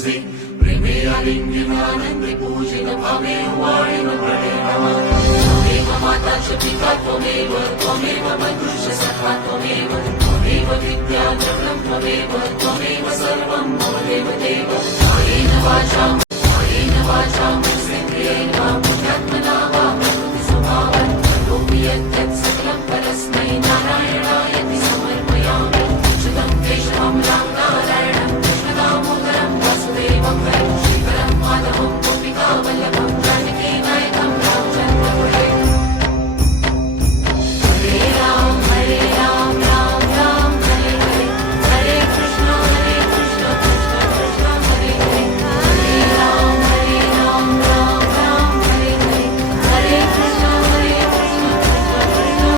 तुझे प्रेमे आलिंगनानंदे पूजित भावे वाळीन प्रणय नमः त्वमेव माता च पिता त्वमेव बन्धुश्च सखा त्वमेव विद्या द्रव्यं त्वमेव सर्वं मम देव कायेन वाचा मनसेन्द्रियेण